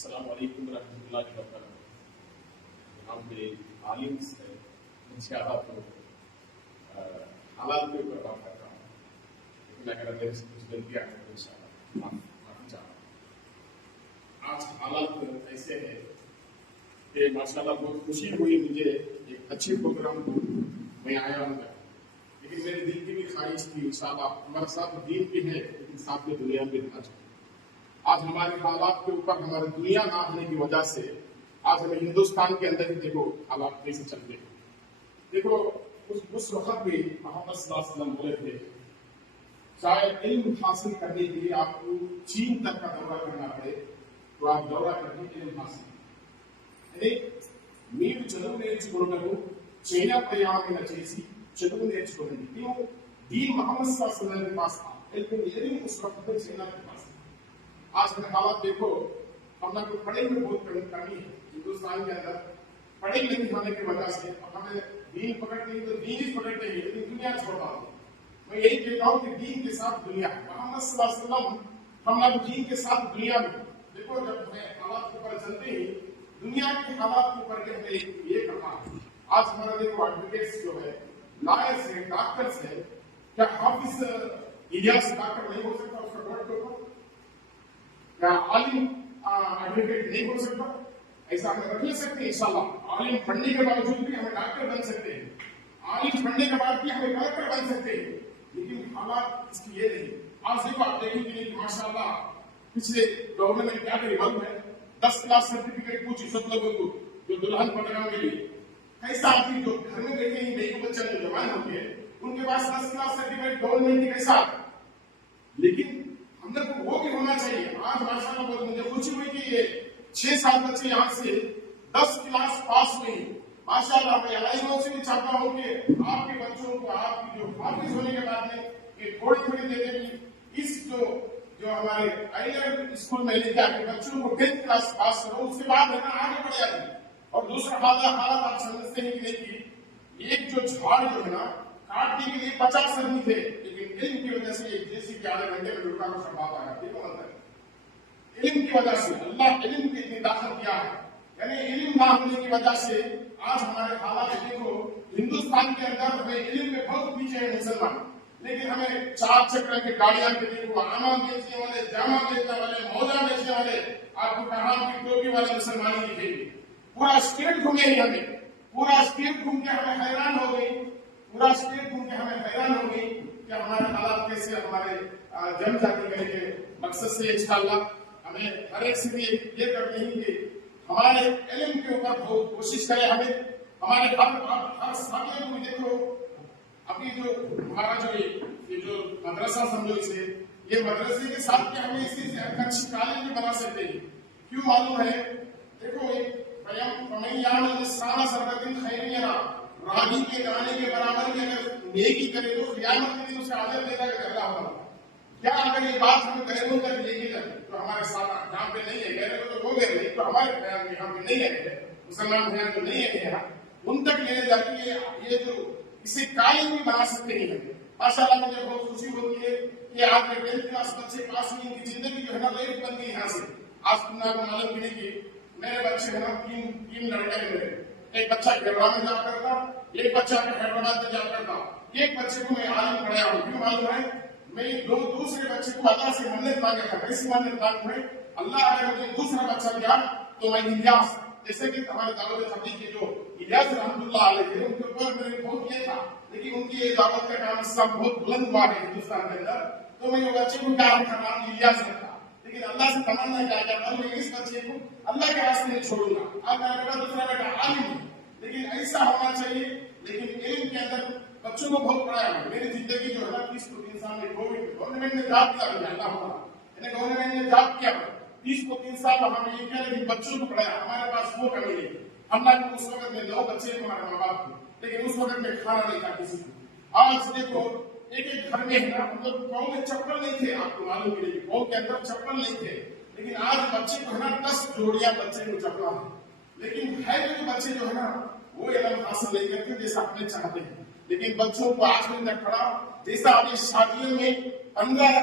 السلام علیکم ورحمۃ اللہ وبرکاتہ. جناب میرے عالم سے انشاءاللہ تو حالات کے اوپر بات کرتا ہوں، لیکن اگر میرے سے کچھ غلطیاں ہیں تو انشاءاللہ معافی چاہتا ہوں. آج حالات ایسے ہیں کہ ماشاءاللہ بہت خوشی ہوئی مجھے ایک اچھی پروگرام میں آیا ہوں، لیکن میرے دل کی بھی خواہش تھی انشاءاللہ ہمارے ساتھ دین بھی ہے لیکن ساتھ میں دنیا بھی رہنا چاہیے. آج ہمارے حالات کے اوپر ہماری دنیا نہ ہونے کی وجہ سے آج ہمیں ہندوستان کے اندر ہی دیکھو حالات کیسے چلتے ہیں. دیکھو اس وقت بھی محمد صلی اللہ علیہ وسلم بولے تھے شاید علم حاصل کرنے کے لیے آپ کو چین تک کا دورہ کرنا پڑے تو آپ دورہ کر کے علم حاصل మీరు చదువు నేర్చుకోవడం చైనా ప్రయాణమైన చేసి చదువు నేర్చుకోండి. क्यों दीन मोहम्मद सल्लल्लाहु अलैहि वसल्लम के पास था लेकिन इल्म उस वक्त तक चीना के पास था. आज के हालात देखो, हम लोग पढ़ाई में बहुत कमी है हिंदुस्तान के अंदर. पढ़ाई नहीं होने की वजह से हमें दीन पकड़ते हैं तो दीन ही पकड़ते हैं लेकिन दुनिया छोड़ता हूँ. मैं यही कहता हूँ कि दीन के साथ दुनिया, मोहम्मद सल्लल्लाहु अलैहि वसल्लम हम लोग दीन के साथ दुनिया में. देखो जब हमें हालात के ऊपर चलते ही दुनिया के हालात के ऊपर के हमें ये करना है. आज हमारा देखो एडवोकेट्स जो है, लॉयर्स है, डॉक्टर्स है, क्या हाफिज इलियास डॉक्टर नहीं हो सकता उसका वर्ड के ऊपर? क्या आलिम एडवोकेट नहीं हो सकता? ऐसा हम रख ले सकते हैं इंशाल्लाह. आलिम पढ़ने के बावजूद भी हमें डॉक्टर बन सकते हैं, आलिम पढ़ने के बाद भी हमें कलेक्टर बन सकते हैं, लेकिन हालात इसकी ये नहीं. आज देखो आप देखेंगे कि माशाल्लाह पिछले गवर्नमेंट क्या करी बंद है 10 क्लास सर्टिफिकेट पूछी सब लोगों को जो दुल्हन पटना के लिए. कैसा आदमी जो घर में बैठे ही बेटी बच्चा जो जवान हो गए उनके पास 10 क्लास सर्टिफिकेट गवर्नमेंट के कैसा, लेकिन हम लोग को वो भी होना चाहिए. आज माशाल्लाह बहुत मुझे खुशी हुई कि ये 6-7 बच्चे यहाँ से 10 क्लास पास हुए. माशाल्लाह मैं एलआईओ से भी चाहता हूँ कि आपके बच्चों को आपकी जो हाफिज होने के बाद में ये थोड़ी थोड़ी देर में इस जो हमारे आइलैंड स्कूल में लेके आके बच्चों को 10th क्लास पास करो, उसके बाद है ना आगे बढ़ जाएगी. और दूसरा हालत आप समझते हैं कि नहीं कि एक जो झाड़ जो है ना काटने के लिए 50 आदमी थे, लेकिन इल्म की वजह से एक जैसे कि आधे घंटे में रुका को संभाल आया. देखो अंदर इल्म की वजह से अल्लाह इल्म की इतनी दाखिल किया है, यानी इल्म ना होने की वजह से आज हमारे हालात देखो. हिंदुस्तान के अंदर हमें इल्म में बहुत पीछे है मुसलमान, लेकिन हमें 4 चक्र की गाड़ियां के देखो, आमा बेचने वाले, जामा बेचने वाले, मौजा बेचने वाले, आपको कहां की टोपी वाले मुसलमान दिखेंगे. पूरा स्टेट घूमे ही हमें, पूरा स्टेट घूम के हमें हैरान हो गई, पूरा स्टेट घूम के हमें हैरान हो गई कि हमारे हालात कैसे हमारे जनजाति के मकसद से इंशाअल्लाह हमें हर एक से भी ये करते हैं कि हमारे इल्म के ऊपर बहुत कोशिश करें. हमें हमारे हर साथी को भी देखो, अभी जो हमारा जो ये जो मदरसा समझो इसे, ये मदरसे के साथ में हमें इसी अच्छी कॉलेज भी बना सकते हैं. क्यों मालूम है? देखो एक रागी के गाने के बराबर में अगर नेकी करे तो क़यामत के दिन उसे अजर देता है अल्लाह होगा. क्या अगर ये बात हम गैरों तक लेके जाए तो हमारे साथ यहाँ पे नहीं है, गैरों तो वो गए नहीं तो हमारे ख्याल में यहाँ पे नहीं है, मुसलमान ख्याल में नहीं है यहाँ, उन तक लेने जाके ये जो इसे कायम भी बना सकते हैं. माशाअल्लाह मुझे बहुत खुशी होती है कि आज के 10th क्लास बच्चे पास हुई, इनकी जिंदगी जो है ना लाइफ बन गई यहाँ से. आज तुमने आपको मालूम नहीं कि मेरे बच्चे है ना तीन लड़के हैं मेरे. एक बच्चा केरला में जा करता, एक बच्चा हैदराबाद में जा करता, एक बच्चे को मैं आलिम पढ़ाया हूँ. क्यों मालूम है? मैं दूसरे बच्चे को अल्लाह से मन्नत मांगा था. कैसी मन्नत मांगी है? अल्लाह अगर मुझे दूसरा बच्चा दिया तो मैं इलियास, जैसे कि हमारे दावत हदीस के जो इलियास रहमतुल्लाह अलैहि उनके ऊपर मैंने बहुत किया था, लेकिन उनकी ये दावत का नाम सब बहुत बुलंद हुआ है हिंदुस्तान के अंदर, तो मैं ये बच्चे को क्या नाम इलियास रखा. लेकिन अल्लाह से तमन्ना क्या करता हूँ मैं इस बच्चे को अल्लाह के रास्ते में छोड़ूंगा. अब मेरा बेटा दूसरा बेटा आलिम है, लेकिन ऐसा होना चाहिए. लेकिन इल्म के अंदर बच्चों को बहुत पढ़ाया. मेरी जिंदगी जो है ना 30-3 साल में कोविड गवर्नमेंट ने जॉब किया, अल्लाह गवर्नमेंट ने जॉब किया 30-3 साल वहां में किया, लेकिन बच्चों को पढ़ाया. हमारे पास वो कमी नहीं. हम लोग उस वक्त में 9 बच्चे हमारे माँ बाप को, लेकिन उस वक्त में खाना नहीं था किसी को. आज देखो एक घर में है ना, मतलब गाँव में चप्पल नहीं थे, आपको मालूम है गाँव के अंदर चप्पल नहीं थे, लेकिन आज बच्चे को है ना 10 जोड़ियां बच्चे को चप्पल है. लेकिन है जो बच्चे जो है ना वो इल्म हासिल नहीं करते जैसा अपने चाहते हैं. लेकिन बच्चों को आज भी न खड़ा जैसा अभी शादियों में 15